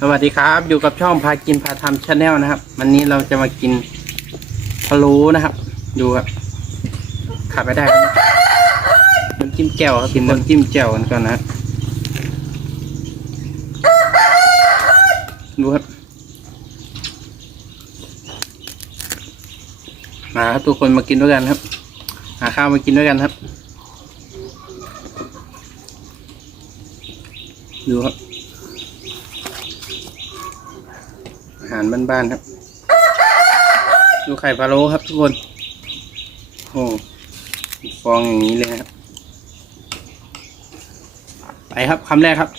สวัสดีครับ อยู่กับช่องพากินพาทำชาแนลนะครับ วันนี้เราจะมากินพะโล้นะครับ ดูครับขาดไม่ได้ครับน้ำจิ้มแจ่วครับกินน้ำจิ้มแจ่วกันก่อนนะครับดูครับมาครับทุกคนมากินด้วยกันครับ หาข้าวมากินด้วยกันครับ ดูครับ อาหารบ้านๆครับ ดูไข่พะโล้ครับทุกคน โอ้ฟองอย่างนี้เลยครับ ไปครับคำแรกครับ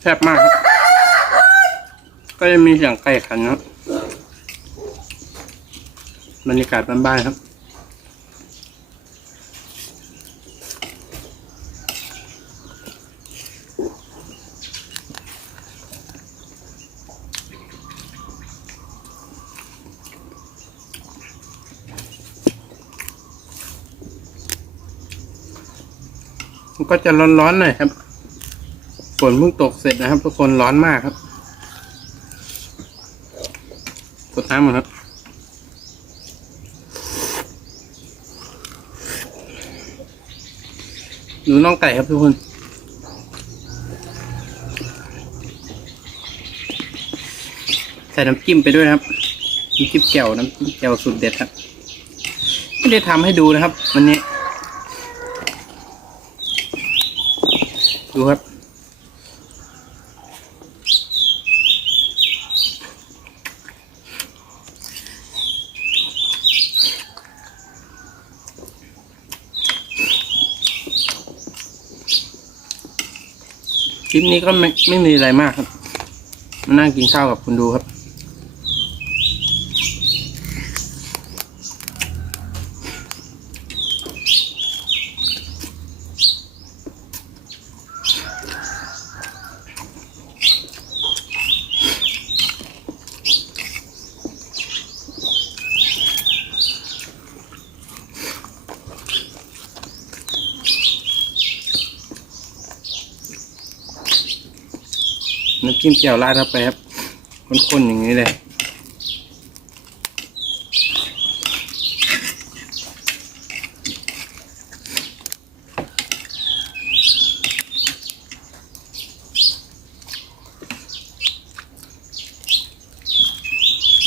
แซ่บมากครับ ก็จะมีเสียงไก่ขันนะครับบรรยากาศบ้านๆครับ มันก็จะร้อนๆหน่อยครับฝนเพิ่งตกเสร็จนะครับ ทุกคนร้อนมากครับกดน้ำมดครับดูน่องไก่ครับทุกคนใส่น้ำจิ้มไปด้วยนะครับน้ำจิ้มแจ่วน้ำจิ้มแจ่วสุดเด็ดครับ ไม่ได้ทำให้ดูนะครับ วันนี้ ดูครับ คลิปนี้ก็ไม่ไม่มีอะไรมากครับ มานั่งกินข้าวกับคุณดูครับ น้ำจิ้มแจ่วราดเข้าไปครับข้นๆอย่างนี้เลย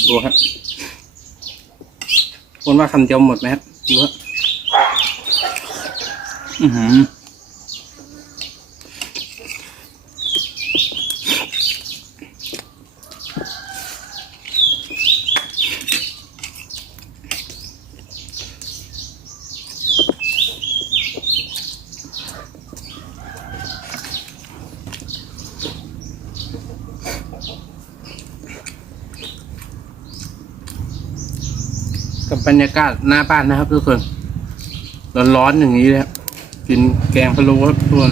ดูครับคนว่าคำเดียวหมดไหมครับดูครับอือหือ กับบรรยากาศหน้าบ้านนะครับทุกคนร้อนๆอย่างนี้เลยครับกินแกงพะโล้ครับทุกคน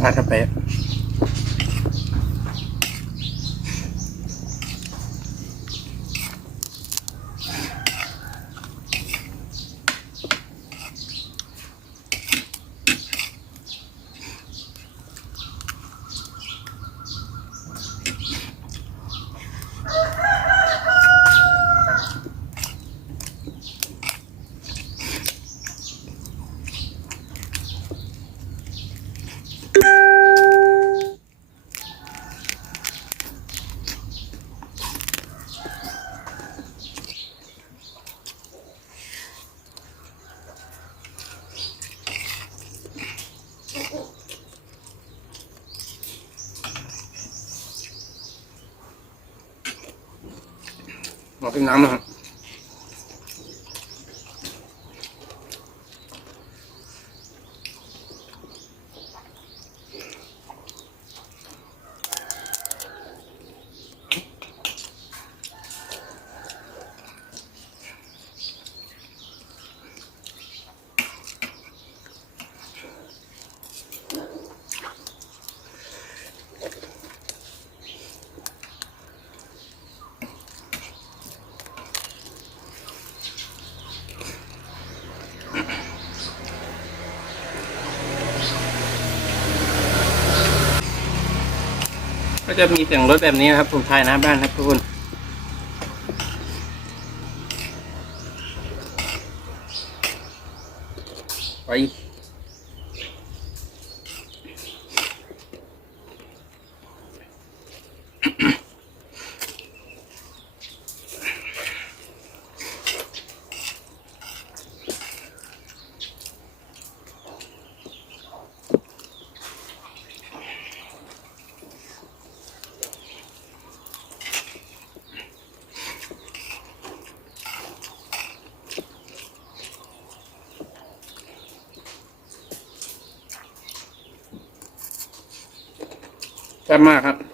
ราดเข้าไป บอกเป็นน้ำนะครับ ก็จะมีเสียงรถแบบนี้นะครับผมถ่ายหน้าบ้านครับทุกคนไป ซ่บมากครับ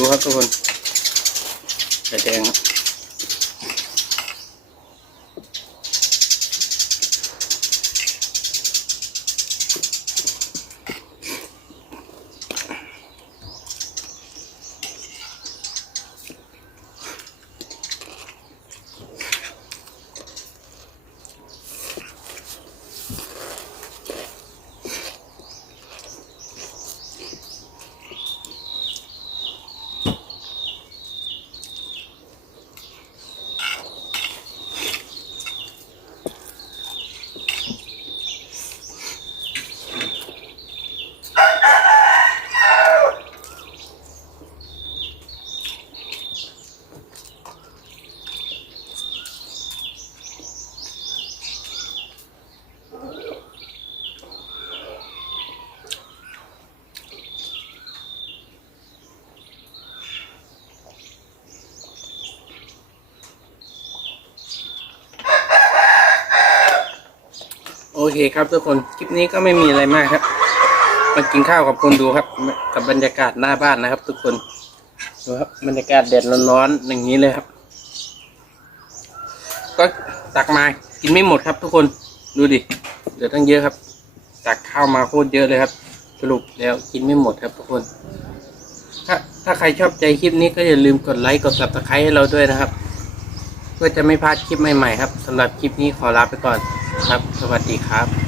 ดูครับทุกคนไข่แดงครับ เคครับทุกคน คลิปนี้ก็ไม่มีอะไรมากครับ มากินข้าวกับคนดูครับ กับบรรยากาศหน้าบ้านนะครับ ทุกคนดูครับบรรยากาศแดดร้อนๆอย่างนี้เลยครับ ก็ตักมากินไม่หมดครับ ทุกคนดูดิเหลือตั้งเยอะครับ ตักข้าวมาโคตรเยอะเลยครับ สรุปแล้วกินไม่หมดครับทุกคน ถ้าถ้าใครชอบใจคลิปนี้ก็อย่าลืมกดไลค์กด subscribe ให้เราด้วยนะครับ เพื่อจะไม่พลาดคลิปใหม่ๆครับสำหรับคลิปนี้ขอลาไปก่อน ครับ สวัสดีครับ